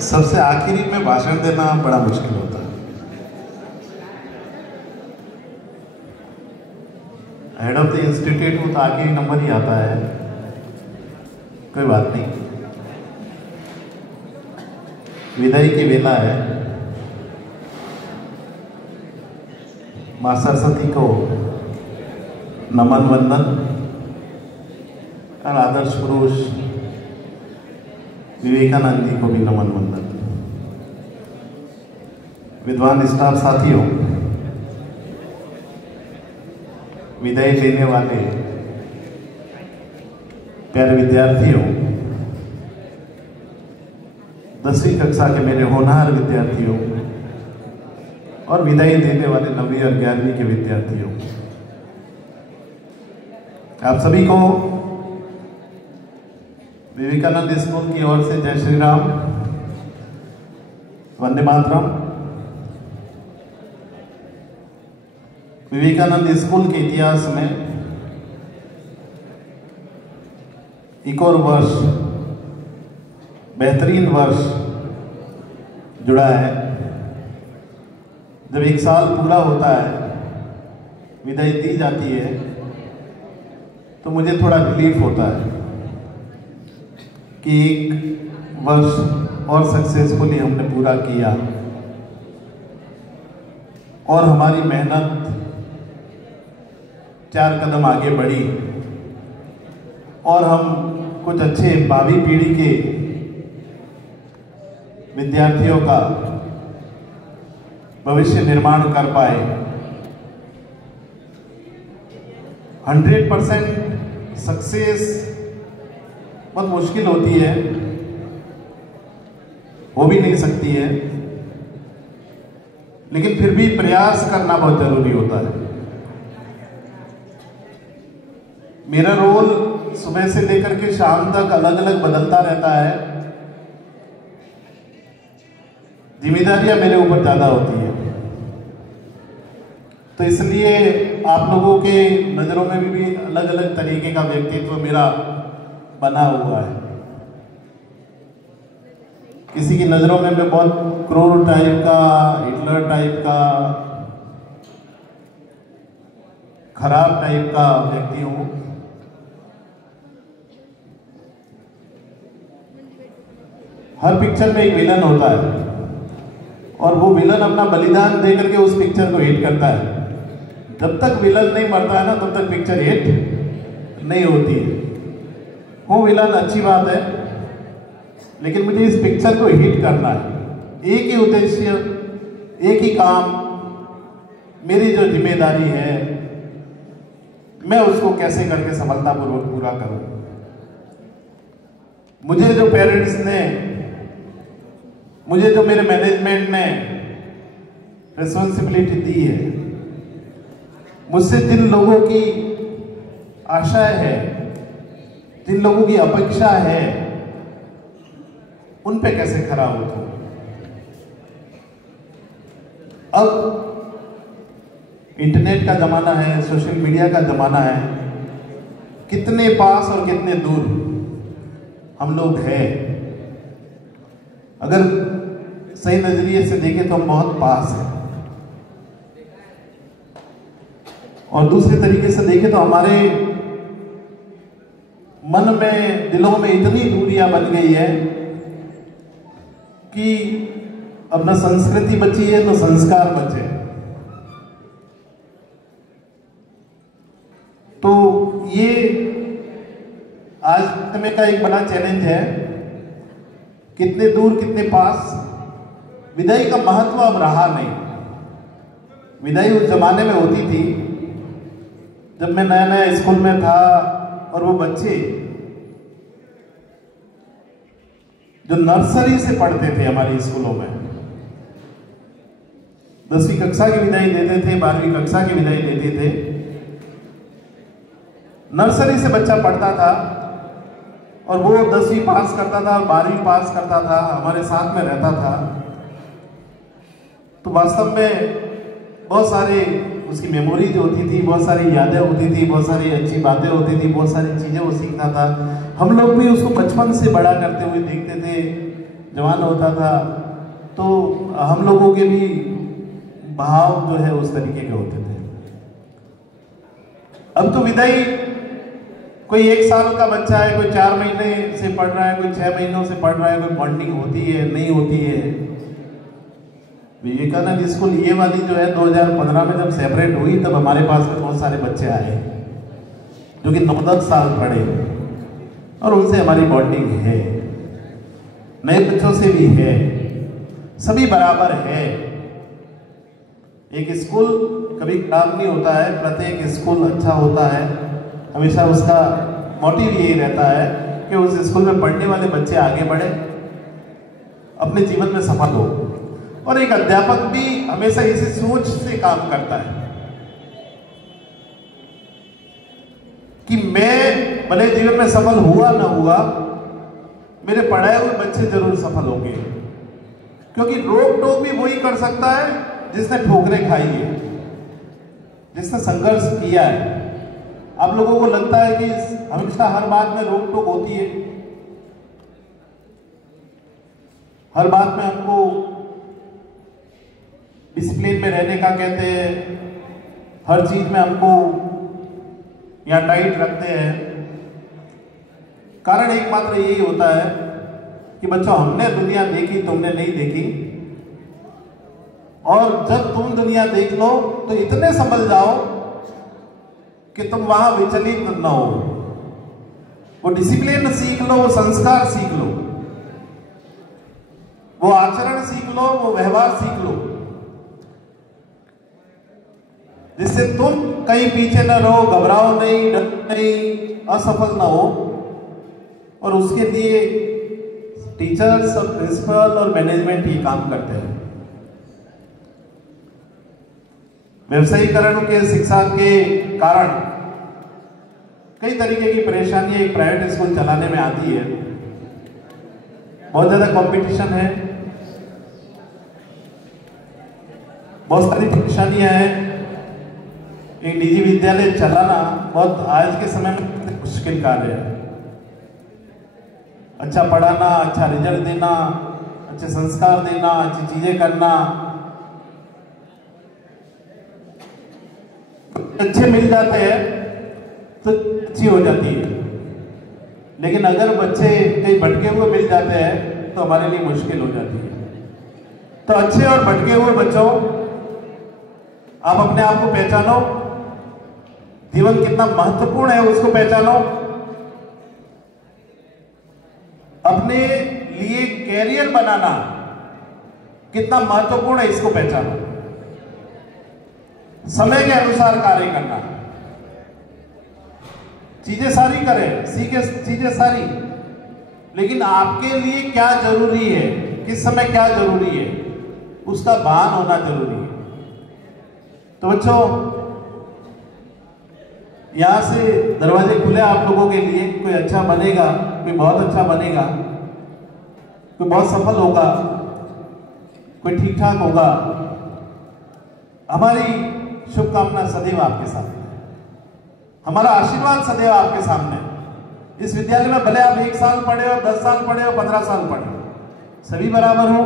सबसे आखिरी में भाषण देना बड़ा मुश्किल होता है। हेड ऑफ द इंस्टीट्यूट को तो आखिरी नंबर ही आता है, कोई बात नहीं। विदाई की वेला है। मां सरस्वती को नमन वंदन और आदर्श पुरुष विवेकानंद जी को भी नमन वंदन। विद्वान स्टाफ साथियों, विदाई लेने वाले प्यारे विद्यार्थियों, 10वीं कक्षा के मेरे होनहार विद्यार्थियों और विदाई देने वाले 9वीं और 11वीं के विद्यार्थियों, आप सभी को विवेकानंद स्कूल की ओर से जय श्री राम, वंदे मातरम। विवेकानंद स्कूल के इतिहास में एक और वर्ष, बेहतरीन वर्ष जुड़ा है। जब 1 साल पूरा होता है, विदाई दी जाती है, तो मुझे थोड़ा रिलीफ होता है कि 1 वर्ष और सक्सेसफुली हमने पूरा किया और हमारी मेहनत 4 कदम आगे बढ़ी और हम कुछ अच्छे भावी पीढ़ी के विद्यार्थियों का भविष्य निर्माण कर पाए। 100% सक्सेस बहुत मुश्किल होती है, हो भी नहीं सकती है, लेकिन फिर भी प्रयास करना बहुत जरूरी होता है। मेरा रोल सुबह से लेकर के शाम तक अलग अलग बदलता रहता है। जिम्मेदारियां मेरे ऊपर ज्यादा होती है, तो इसलिए आप लोगों के नजरों में भी अलग अलग तरीके का व्यक्तित्व मेरा बना हुआ है। किसी की नजरों में मैं बहुत क्रूर टाइप का, हिटलर टाइप का, खराब टाइप का व्यक्ति हूं। हर पिक्चर में एक विलन होता है और वो विलन अपना बलिदान देकर के उस पिक्चर को हिट करता है। जब तक विलन नहीं मरता है ना, तब तक पिक्चर हिट नहीं होती है। वो विलन अच्छी बात है, लेकिन मुझे इस पिक्चर को हिट करना है। एक ही उद्देश्य, एक ही काम, मेरी जो जिम्मेदारी है, मैं उसको कैसे करके सफलतापूर्वक पूरा करूं। मुझे जो पेरेंट्स ने, मुझे जो मेरे मैनेजमेंट ने रिस्पॉन्सिबिलिटी दी है, मुझसे जिन लोगों की आशाएं है, जिन लोगों की अपेक्षा है, उन पे कैसे खरा उतरूं। अब इंटरनेट का जमाना है, सोशल मीडिया का जमाना है, कितने पास और कितने दूर हम लोग हैं। अगर सही नजरिए से देखें तो हम बहुत पास हैं, और दूसरे तरीके से देखें तो हमारे मन में, दिलों में इतनी दूरियां बन गई है कि अब न संस्कृति बची है न संस्कार बचे। तो ये आज समय का एक बड़ा चैलेंज है, कितने दूर कितने पास। विदाई का महत्व अब रहा नहीं। विदाई उस जमाने में होती थी जब मैं नया नया स्कूल में था, और वो बच्चे जो नर्सरी से पढ़ते थे हमारे स्कूलों में, 10वीं कक्षा की विदाई देते थे, 12वीं कक्षा की विदाई देते थे। नर्सरी से बच्चा पढ़ता था और वो 10वीं पास करता था, 12वीं पास करता था, हमारे साथ में रहता था। तो वास्तव में बहुत सारे उसकी मेमोरी जो होती थी, बहुत सारी यादें होती थी, बहुत सारी अच्छी बातें होती थी, बहुत सारी चीजें वो सीखता था। हम लोग भी उसको बचपन से बड़ा करते हुए देखते थे। जवान होता था तो हम लोगों के भी भाव जो है उस तरीके के होते थे। अब तो विदाई, कोई 1 साल का बच्चा है, कोई 4 महीने से पढ़ रहा है, कोई 6 महीनों से पढ़ रहा है, कोई बॉन्डिंग होती है नहीं होती है। विवेकानंद स्कूल ये वाली जो है 2015 में जब सेपरेट हुई तब हमारे पास में बहुत सारे बच्चे आए जो कि 9-10 साल पढ़े और उनसे हमारी बॉन्डिंग है, नए बच्चों से भी है, सभी बराबर है। एक स्कूल कभी खराब नहीं होता है, प्रत्येक स्कूल अच्छा होता है। हमेशा उसका मोटिव यही रहता है कि उस स्कूल में पढ़ने वाले बच्चे आगे बढ़े, अपने जीवन में सफल हो। और एक अध्यापक भी हमेशा इसी सोच से काम करता है कि मैं भले जीवन में सफल हुआ ना हुआ, मेरे पढ़ाए हुए बच्चे जरूर सफल होंगे। क्योंकि रोक टोक भी वही कर सकता है जिसने ठोकरें खाई है, जिसने संघर्ष किया है। आप लोगों को लगता है कि हमेशा हर बात में रोक टोक होती है, हर बात में हमको डिसिप्लिन में रहने का कहते हैं, हर चीज में हमको या टाइट रखते हैं। कारण एकमात्र यही होता है कि बच्चों, हमने दुनिया देखी, तुमने नहीं देखी। और जब तुम दुनिया देख लो तो इतने संभल जाओ कि तुम वहां विचलित न हो। वो डिसिप्लिन सीख लो, वो संस्कार सीख लो, वो आचरण सीख लो, वो व्यवहार सीख लो, जिससे तुम कहीं पीछे न रहो, घबराओ नहीं, डर नहीं, असफल न हो। और उसके लिए टीचर्स और प्रिंसिपल और मैनेजमेंट ये काम करते हैं। व्यवसायीकरण के शिक्षा के कारण कई तरीके की परेशानियां एक प्राइवेट स्कूल चलाने में आती है। बहुत ज्यादा कंपटीशन है, बहुत सारी परेशानियां हैं। एक निजी विद्यालय चलाना बहुत आज के समय में मुश्किल कार्य है। अच्छा पढ़ाना, अच्छा रिजल्ट देना, अच्छे संस्कार देना, अच्छी चीजें करना, अच्छे मिल जाते हैं तो अच्छी हो जाती है। लेकिन अगर बच्चे कहीं भटके हुए मिल जाते हैं तो हमारे लिए मुश्किल हो जाती है। तो अच्छे और भटके हुए बच्चों, आप अपने आप को पहचानो, जीवन कितना महत्वपूर्ण है उसको पहचानो, अपने लिए कैरियर बनाना कितना महत्वपूर्ण है इसको पहचानो, समय के अनुसार कार्य करना, चीजें सारी करें, सीखे चीजें सारी, लेकिन आपके लिए क्या जरूरी है, किस समय क्या जरूरी है, उसका भान होना जरूरी है। तो बच्चों, यहां से दरवाजे खुले आप लोगों के लिए। कोई अच्छा बनेगा, कोई बहुत अच्छा बनेगा, कोई बहुत सफल होगा, कोई ठीक ठाक होगा। हमारी शुभकामना सदैव आपके साथ है, हमारा आशीर्वाद सदैव आपके सामने। इस विद्यालय में भले आप 1 साल पढ़े हो, 10 साल पढ़े हो, 15 साल पढ़े, सभी बराबर हो।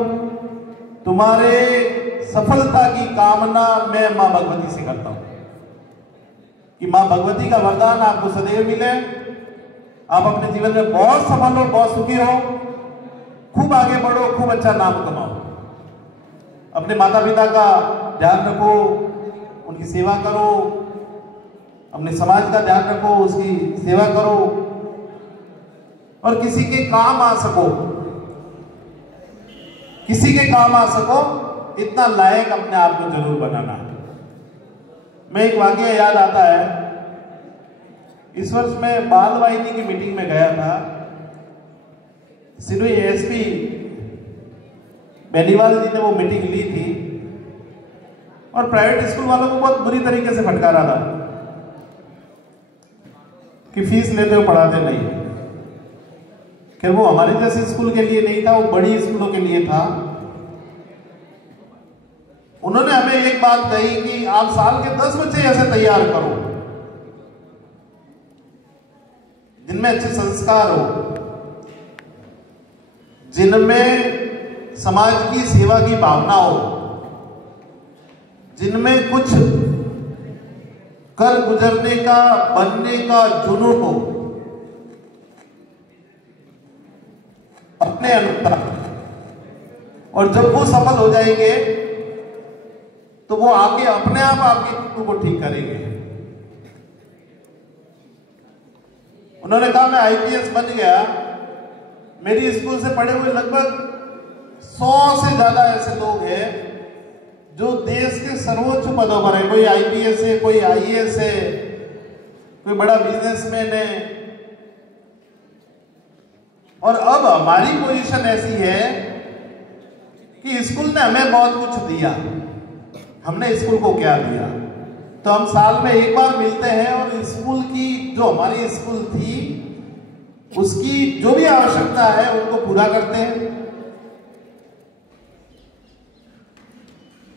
तुम्हारे सफलता की कामना मैं मां भगवती से करता हूं कि मां भगवती का वरदान आपको सदैव मिले, आप अपने जीवन में बहुत सफल हो, बहुत सुखी हो, खूब आगे बढ़ो, खूब अच्छा नाम कमाओ। अपने माता पिता का ध्यान रखो, उनकी सेवा करो, अपने समाज का ध्यान रखो, उसकी सेवा करो और किसी के काम आ सको, किसी के काम आ सको, इतना लायक अपने आप को जरूर बनाना है। मैं एक वाकया याद आता है, इस वर्ष मैं बाल वाहिनी की मीटिंग में गया था। सिरोही एसपी बेनीवाल जी ने वो मीटिंग ली थी और प्राइवेट स्कूल वालों को बहुत बुरी तरीके से फटकारा था कि फीस लेते हो, पढ़ाते नहीं। खैर वो हमारे जैसे स्कूल के लिए नहीं था, वो बड़ी स्कूलों के लिए था। उन्होंने हमें एक बात कही कि आप साल के 10 बच्चे ऐसे तैयार करो जिनमें अच्छे संस्कार हो, जिनमें समाज की सेवा की भावना हो, जिनमें कुछ कर गुजरने का, बनने का जुनून हो, अपने अनुसार। और जब वो सफल हो जाएंगे तो वो आगे अपने आप आपके खुद को ठीक करेंगे। उन्होंने कहा मैं आईपीएस बन गया। मेरी स्कूल से पढ़े हुए लगभग 100 से ज्यादा ऐसे लोग हैं जो देश के सर्वोच्च पदों पर है। कोई आईपीएस है, कोई आईएएस है, कोई बड़ा बिजनेसमैन है। और अब हमारी पोजीशन ऐसी है कि स्कूल ने हमें बहुत कुछ दिया। हमने स्कूल को क्या दिया? तो हम साल में एक बार मिलते हैं और स्कूल की, जो हमारी स्कूल थी, उसकी जो भी आवश्यकता है उनको पूरा करते हैं।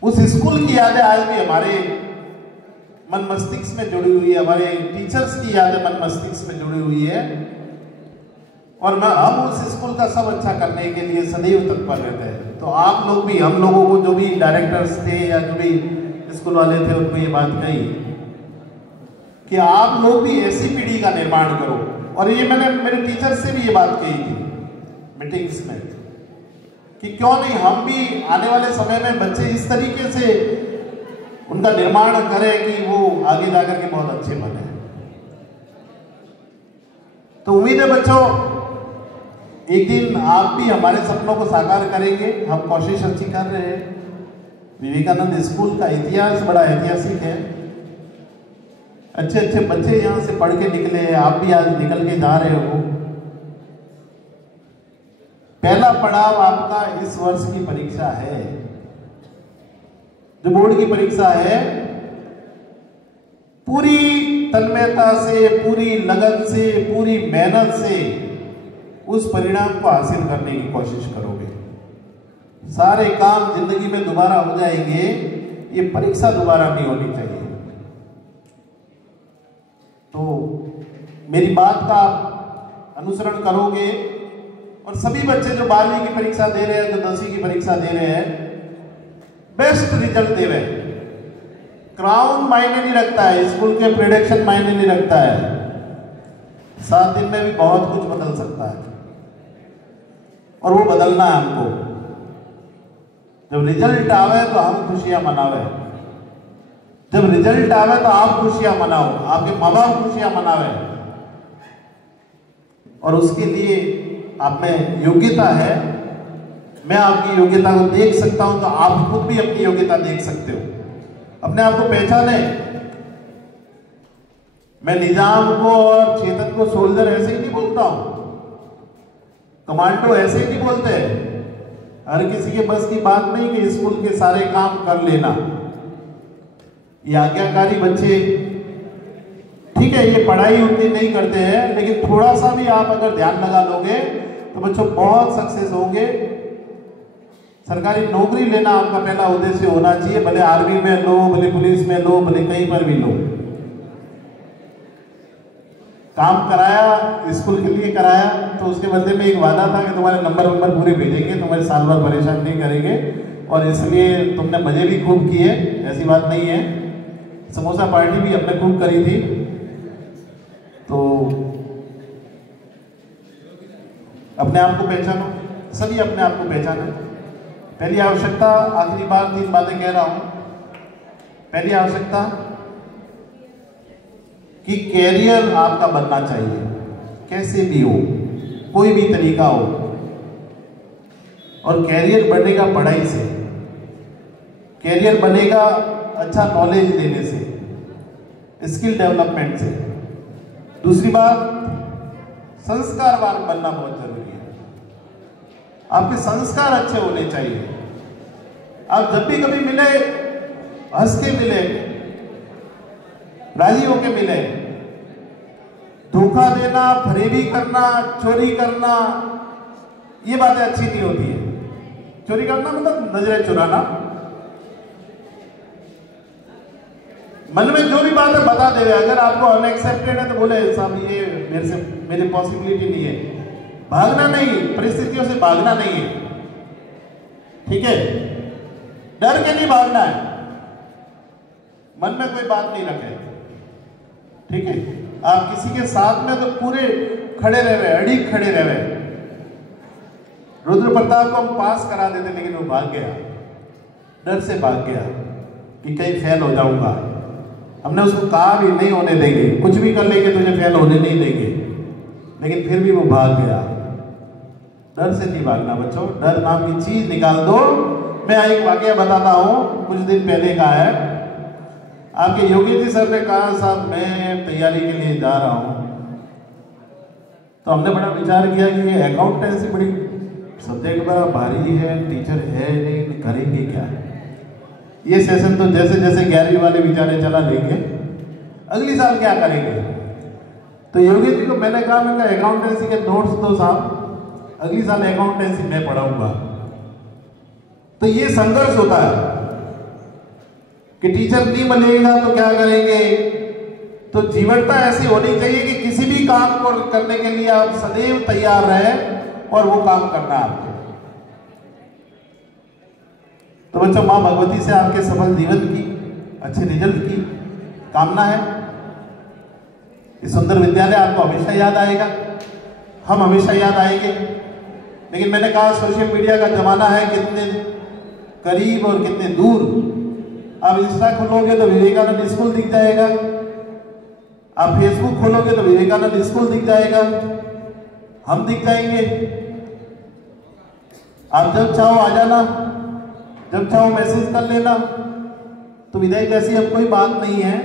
उस स्कूल की यादें आज भी हमारे मन मस्तिष्क में जुड़ी हुई है, हमारे टीचर्स की यादें मन मस्तिष्क में जुड़ी हुई है। और हम उस स्कूल का सब अच्छा करने के लिए सदैव तत्पर रहते हैं। तो आप लोग भी, हम लोगों को, जो भी डायरेक्टर्स थे या जो भी स्कूल वाले थे, उनको ये बात कही कि आप लोग भी ऐसी पीढ़ी का निर्माण करो। और ये मैंने मेरे टीचर से भी ये बात कही थी मीटिंग्स में कि क्यों नहीं हम भी आने वाले समय में बच्चे इस तरीके से उनका निर्माण करें कि वो आगे जाकर के बहुत अच्छे बने। तो उम्मीद है बच्चों, एक दिन आप भी हमारे सपनों को साकार करेंगे। हम कोशिश अच्छी कर रहे हैं। विवेकानंद स्कूल का इतिहास बड़ा ऐतिहासिक है। अच्छे अच्छे बच्चे यहाँ से पढ़ के निकले हैं। आप भी आज निकल के जा रहे हो। पहला पड़ाव आपका इस वर्ष की परीक्षा है, जो बोर्ड की परीक्षा है। पूरी तन्मयता से, पूरी लगन से, पूरी मेहनत से उस परिणाम को हासिल करने की कोशिश करोगे। सारे काम जिंदगी में दोबारा हो जाएंगे, ये परीक्षा दोबारा नहीं होनी चाहिए। तो मेरी बात का अनुसरण करोगे और सभी बच्चे जो 12वीं की परीक्षा दे रहे हैं, जो 10वीं की परीक्षा दे रहे हैं, बेस्ट रिजल्ट दे रहे हैं। क्राउन मायने नहीं रखता है, स्कूल के प्रेडिक्शन मायने नहीं रखता है। 7 दिन में भी बहुत कुछ बदल सकता है और वो बदलना है हमको। जब रिजल्ट आवे तो हम खुशियां मनावे। जब रिजल्ट आवे तो आप खुशियां मनाओ, आपके माँ बाप खुशियां मनावे। और उसके लिए आप में योग्यता है। मैं आपकी योग्यता को देख सकता हूं, तो आप खुद भी अपनी योग्यता देख सकते हो। अपने आप को पहचाने। मैं निजाम को और चेतन को सोल्जर ऐसे ही नहीं बोलता हूं, कमांडो ऐसे ही नहीं बोलते। हर किसी के बस की बात नहीं कि स्कूल के सारे काम कर लेना। ये आज्ञाकारी बच्चे, ठीक है, ये पढ़ाई उतनी नहीं करते हैं, लेकिन थोड़ा सा भी आप अगर ध्यान लगा लोगे तो बच्चों बहुत सक्सेस होंगे। सरकारी नौकरी लेना आपका पहला उद्देश्य होना चाहिए। भले आर्मी में लो, भले पुलिस में लो, भले कहीं पर भी लो। काम कराया, स्कूल के लिए कराया, तो उसके बदले में एक वादा था कि तुम्हारे नंबर पूरे भेजेंगे, तुम्हारे साल भर परेशान नहीं करेंगे। और इसलिए तुमने मजे भी खूब किए, ऐसी बात नहीं है। समोसा पार्टी भी हमने खूब करी थी। तो अपने आप को पहचानो, सभी अपने आप को पहचाने। पहली आवश्यकता, आखिरी बार 3 बातें कह रहा हूं। पहली आवश्यकता कि कैरियर आपका बनना चाहिए, कैसे भी हो, कोई भी तरीका हो। और कैरियर बनेगा पढ़ाई से, कैरियर बनेगा अच्छा नॉलेज लेने से, स्किल डेवलपमेंट से। दूसरी बात, संस्कारवान बनना बहुत जरूरी है। आपके संस्कार अच्छे होने चाहिए। आप जब भी कभी मिले, हंस के मिले, राजी होके मिले। धोखा देना, फरेबी करना, चोरी करना, ये बातें अच्छी नहीं होती है। चोरी करना मतलब नजरें चुराना। मन में जो भी बात है बता दे। अगर आपको अनएक्सेप्टेड है तो बोले साहब ये मेरे से, मेरी पॉसिबिलिटी नहीं है, भागना नहीं, परिस्थितियों से भागना नहीं है, ठीक है? डर के नहीं भागना है, मन में कोई बात नहीं रखे, ठीक है? आप किसी के साथ में तो पूरे खड़े रहे, अड़ीग खड़े रहे। रुद्र प्रताप को हम पास करा देते, लेकिन वो भाग गया, डर से भाग गया कि कहीं फेल हो जाऊंगा। हमने उसको कहा भी नहीं होने देंगे, कुछ भी कर लेंगे, तुझे फेल होने नहीं देंगे, लेकिन फिर भी वो भाग गया। डर से नहीं भागना बच्चों, डर नाम की चीज निकाल दो। मैं एक वाकया बताता हूँ, कुछ दिन पहले का है। आपके योगी जी सर ने कहा साहब मैं तैयारी के लिए जा रहा हूँ, तो हमने बड़ा विचार किया कि ये अकाउंटेंसी बड़ी सब्जेक्ट बड़ा भारी है, टीचर है नहीं, करेंगे क्या? ये सेशन तो जैसे जैसे 11वीं वाले बेचारे चला लेंगे, अगली साल क्या करेंगे? तो योगी जी को मैंने कहा अकाउंटेंसी के नोट्स दो साहब, अगली साल अकाउंटेंसी मैं पढ़ाऊंगा। तो ये संघर्ष होता है कि टीचर नहीं बनेगा तो क्या करेंगे। तो जीवनता ऐसी होनी चाहिए कि किसी भी काम को करने के लिए आप सदैव तैयार रहे और वो काम करना आपको। तो बच्चों, मां भगवती से आपके सफल जीवन की, अच्छे रिजल्ट की कामना है। इस सुंदर विद्यालय आपको हमेशा याद आएगा, हम हमेशा याद आएंगे। लेकिन मैंने कहा सोशल मीडिया का जमाना है, कितने करीब और कितने दूर। आप इंस्टा खोलोगे तो विवेकानंद स्कूल दिख जाएगा, आप फेसबुक खोलोगे तो विवेकानंद स्कूल दिख जाएगा, हम दिख जाएंगे। आप जब चाहो आ जाना, जब चाहो मैसेज कर लेना। तो विदाई जैसी अब कोई बात नहीं है,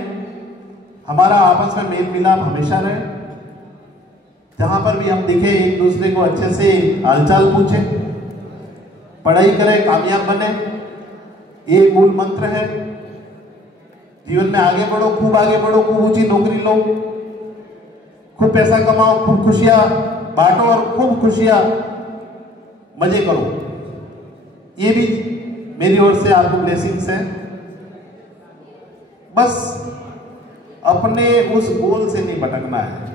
हमारा आपस में मेल मिलाप हमेशा रहे। जहां पर भी हम दिखे एक दूसरे को अच्छे से हालचाल पूछे, पढ़ाई करें, कामयाब बने, ये मूल मंत्र है। जीवन में आगे बढ़ो, खूब आगे बढ़ो, खूब ऊंची नौकरी लो, खूब पैसा कमाओ, खूब खुशियां बांटो और खूब खुशियां मजे करो। ये भी मेरी ओर से आपको ब्लेसिंग्स है। बस अपने उस गोल से नहीं भटकना है।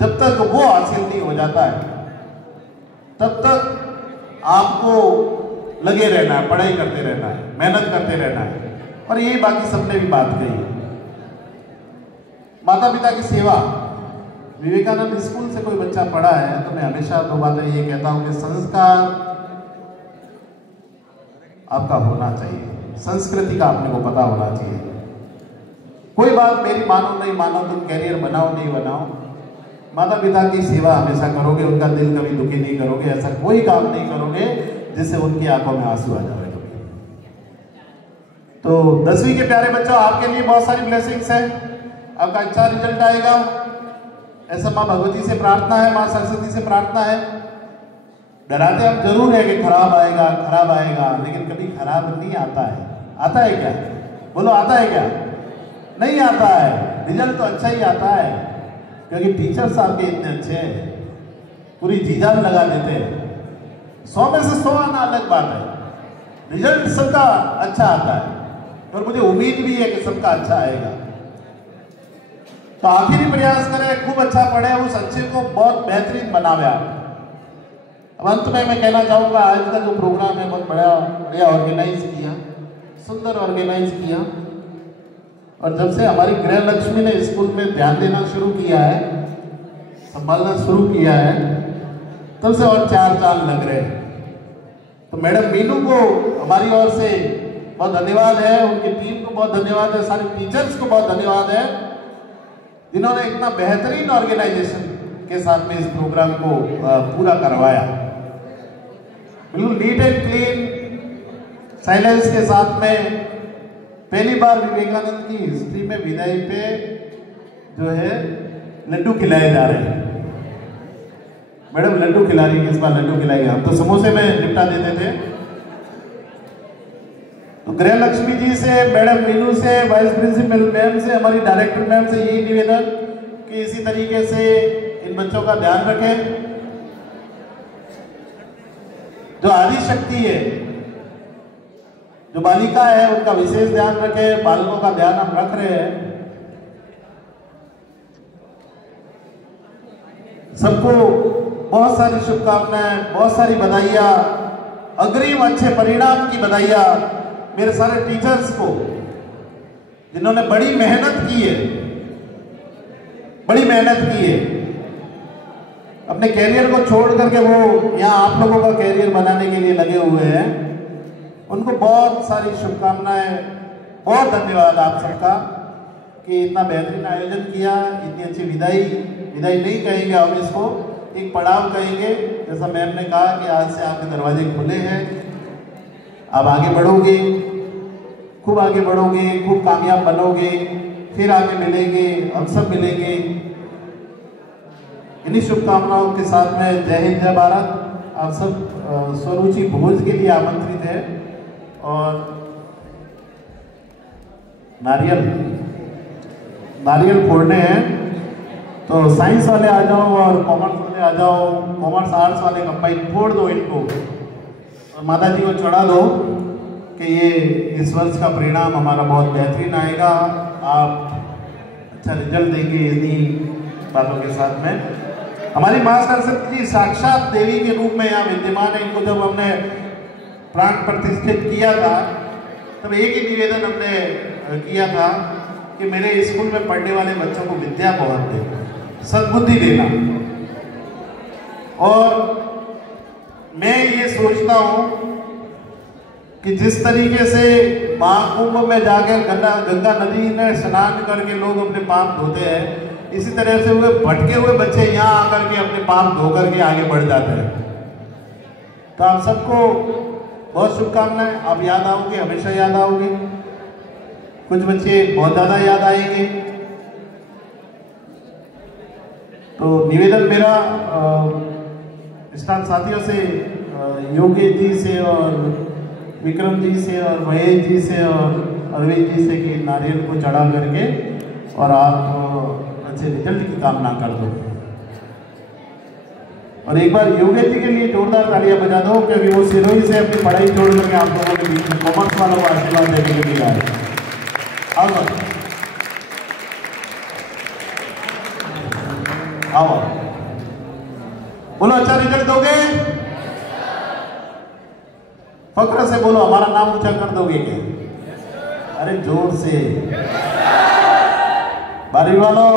जब तक वो हासिल नहीं हो जाता है तब तक आपको लगे रहना है, पढ़ाई करते रहना है, मेहनत करते रहना है। और ये बाकी सबने भी बात कही, माता पिता की सेवा। विवेकानंद स्कूल से कोई बच्चा पढ़ा है तो मैं हमेशा दो बातें ये कहता हूं कि संस्कार आपका होना चाहिए, संस्कृति का अपने को पता होना चाहिए। कोई बात मेरी मानो नहीं मानो, तुम कैरियर बनाओ नहीं बनाओ, माता पिता की सेवा हमेशा करोगे, उनका दिल कभी दुखी नहीं करोगे, ऐसा कोई काम नहीं करोगे जिससे उनकी आंखों में आंसू आ जाए। तो 10वीं के प्यारे बच्चों, आपके लिए बहुत सारी ब्लेसिंग्स है, आपका अच्छा रिजल्ट आएगा, ऐसा माँ भगवती से प्रार्थना है, माँ सरस्वती से प्रार्थना है। डराते हम जरूर है कि खराब आएगा खराब आएगा, लेकिन कभी खराब नहीं आता है। आता है क्या? बोलो, आता है क्या? नहीं आता है। रिजल्ट तो अच्छा ही आता है, क्योंकि टीचर्स आपके इतने अच्छे हैं, पूरी जी जान लगा देते हैं। 100 में से 100 आना अलग बात है, रिजल्ट सबका अच्छा आता है और मुझे उम्मीद भी है कि सबका अच्छा आएगा। तो आखिरी प्रयास करें, खूब अच्छा पढ़े, उस अच्छे को बहुत बेहतरीन बनावे आप। अब अंत में मैं कहना चाहूँगा, आज का जो प्रोग्राम है बहुत बढ़िया ऑर्गेनाइज किया, सुंदर ऑर्गेनाइज किया। और जब से हमारी गृह लक्ष्मी ने स्कूल में ध्यान देना शुरू किया है, संभालना शुरू किया है, तब से और 4 चांद लग रहे हैं। तो मैडम मीनू को हमारी ओर से बहुत धन्यवाद है, उनकी टीम को बहुत धन्यवाद है, सारे टीचर्स को बहुत धन्यवाद है, जिन्होंने इतना बेहतरीन ऑर्गेनाइजेशन के साथ में इस प्रोग्राम को पूरा करवाया। बिल्कुल नीट एंड क्लीन, साइलेंस के साथ में पहली बार विवेकानंद की हिस्ट्री में विदाई पे जो है लड्डू खिलाए जा रहे हैं। मैडम लड्डू खिला रही है, इस बार लड्डू खिलाएंगे। हम तो समोसे में निपटा देते थे। तो गृह लक्ष्मी जी से, मैडम मीनू से, वाइस प्रिंसिपल मैम से, हमारी डायरेक्टर मैम से यही निवेदन कि इसी तरीके से इन बच्चों का ध्यान रखें। जो आदि शक्ति है, जो बालिका है, उनका विशेष ध्यान रखें। बालकों का ध्यान हम रख रहे हैं। सबको बहुत सारी शुभकामनाएं, बहुत सारी बधाइयाँ, अग्रिम अच्छे परिणाम की बधाइयाँ मेरे सारे टीचर्स को, जिन्होंने बड़ी मेहनत की है, बड़ी मेहनत की है, अपने कैरियर को छोड़ करके वो यहाँ आप लोगों का कैरियर बनाने के लिए लगे हुए हैं। उनको बहुत सारी शुभकामनाएं, बहुत धन्यवाद आप सबका कि इतना बेहतरीन आयोजन किया, इतनी अच्छी विदाई नहीं कहेंगे हम इसको, एक पड़ाव कहेंगे। जैसा मैम ने कहा कि आज से आपके दरवाजे खुले हैं, आप आगे बढ़ोगे, खूब आगे बढ़ोगे, खूब कामयाब बनोगे, फिर आगे मिलेंगे, हम सब मिलेंगे। इन्हीं शुभकामनाओं के साथ में जय हिंद जय भारत। आप सब स्वरुचि भोज के लिए आमंत्रित है और नारियल फोड़ने हैं, तो साइंस वाले आ जाओ और कॉमर्स वाले आ जाओ, कॉमर्स आर्ट्स वाले कंबाइन फोड़ दो इनको और माता जी को चढ़ा दो कि ये इस वर्ष का परिणाम हमारा बहुत बेहतरीन आएगा, आप अच्छा रिजल्ट देंगे। इन्हीं बातों के साथ में हमारी माँ सरस्वती जी साक्षात देवी के रूप में यहाँ विद्यमान है। इनको जब हमने प्राण प्रतिष्ठित किया था तब एक ही निवेदन हमने किया था कि मेरे स्कूल में पढ़ने वाले बच्चों को विद्या बहुत देना, सद्बुद्धि देना। और मैं ये सोचता हूँ कि जिस तरीके से महाकुंभ में जाकर गंगा नदी में स्नान करके लोग अपने पाप धोते हैं, इसी तरह से हुए भटके हुए बच्चे यहाँ आकर के अपने पाप धो करके आगे बढ़ जाते हैं। तो आप सबको बहुत शुभकामनाएं। आप याद आओगे, हमेशा याद आओगे, कुछ बच्चे बहुत ज़्यादा याद आएंगे। तो निवेदन मेरा स्टाफ साथियों से, योगेश जी से और विक्रम जी से और महेश जी से और अरविंद जी से कि नारियल को चढ़ा करके और आप अच्छे रिजल्ट की कामना कर दो। और एक बार योगेश जी के लिए जोरदार तालियां बजा दो, क्योंकि वो सिरोही से अपनी पढ़ाई छोड़ करके आप लोगों के बीच में कॉमर्स वालों को आशीर्वाद देने के लिए आए। आओ बोलो, अच्छा रिजल्ट दोगे? फक्र से बोलो, हमारा नाम ऊंचा कर दोगे क्या? अरे जोर से। बारी वालों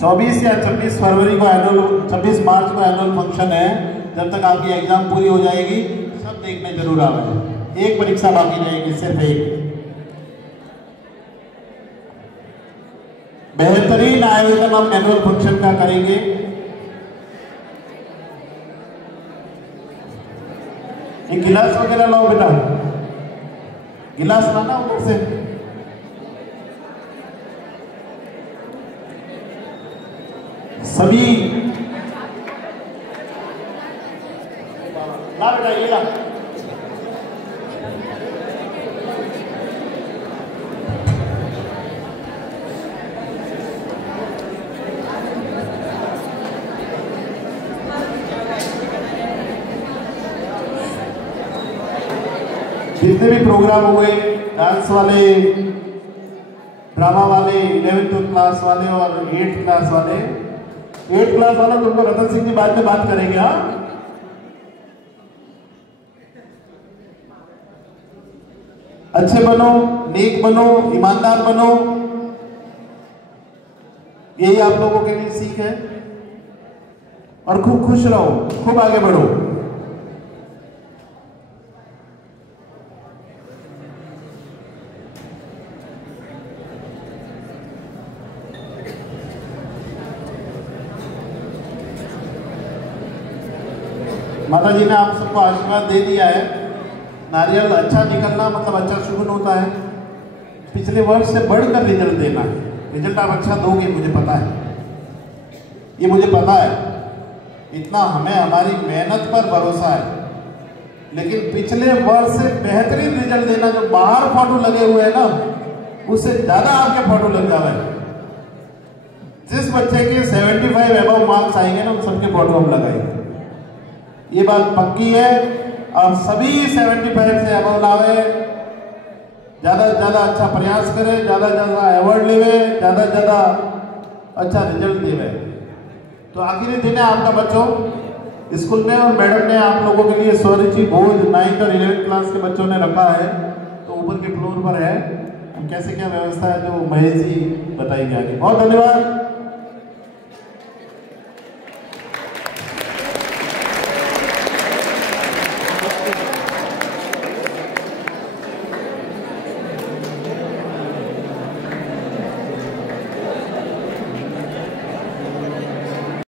24 या 26 फरवरी को 26 मार्च को एनुअल फंक्शन है। जब तक आपकी एग्जाम पूरी हो जाएगी सब देखने जरूर आवे। एक परीक्षा बाकी रहेगी, सिर्फ एक। बेहतरीन आयोजन हम एनुअल फंक्शन का करेंगे। एक गिलास वगैरह लाओ बेटा, गिलास लाना उधर से। सभी ला बेटा, ये ला। जितने भी प्रोग्राम हुए, डांस वाले, ड्रामा वाले, 11th क्लास वाले और 8th क्लास वाले, 8th क्लास वाला तुमको रतन सिंह जी बाद में बात करेंगे। हाँ, अच्छे बनो, नेक बनो, ईमानदार बनो, यही आप लोगों के लिए सीख है। और खूब खुश रहो, खूब आगे बढ़ो। माता जी ने आप सबको आशीर्वाद दे दिया है। नारियल अच्छा निकलना मतलब अच्छा शुभ होता है। पिछले वर्ष से बढ़कर रिजल्ट देना है। रिजल्ट आप अच्छा दोगे, मुझे पता है, ये मुझे पता है। इतना हमें हमारी मेहनत पर भरोसा है। लेकिन पिछले वर्ष से बेहतरीन रिजल्ट देना, जो बाहर फोटो लगे हुए हैं ना, उससे ज्यादा आपके फोटो लग जावे। जिस बच्चे के 75 अबव मार्क्स आएंगे ना, उन सबके फोटो हम लगाएंगे। ये बात पक्की है। अब सभी 75 से अबव लावे, ज्यादा से ज्यादा अच्छा प्रयास करें, ज्यादा से ज्यादा अवार्ड लेवे, ज्यादा से ज्यादा अच्छा रिजल्ट देवे। तो आखिरी दिन है आपका बच्चों स्कूल में, और मैडम ने आप लोगों के लिए स्वरुचि बोध 9th और 11th क्लास के बच्चों ने रखा है, तो ऊपर के फ्लोर पर है। कैसे क्या व्यवस्था है जो महेश जी बताएंगे आगे। बहुत धन्यवाद।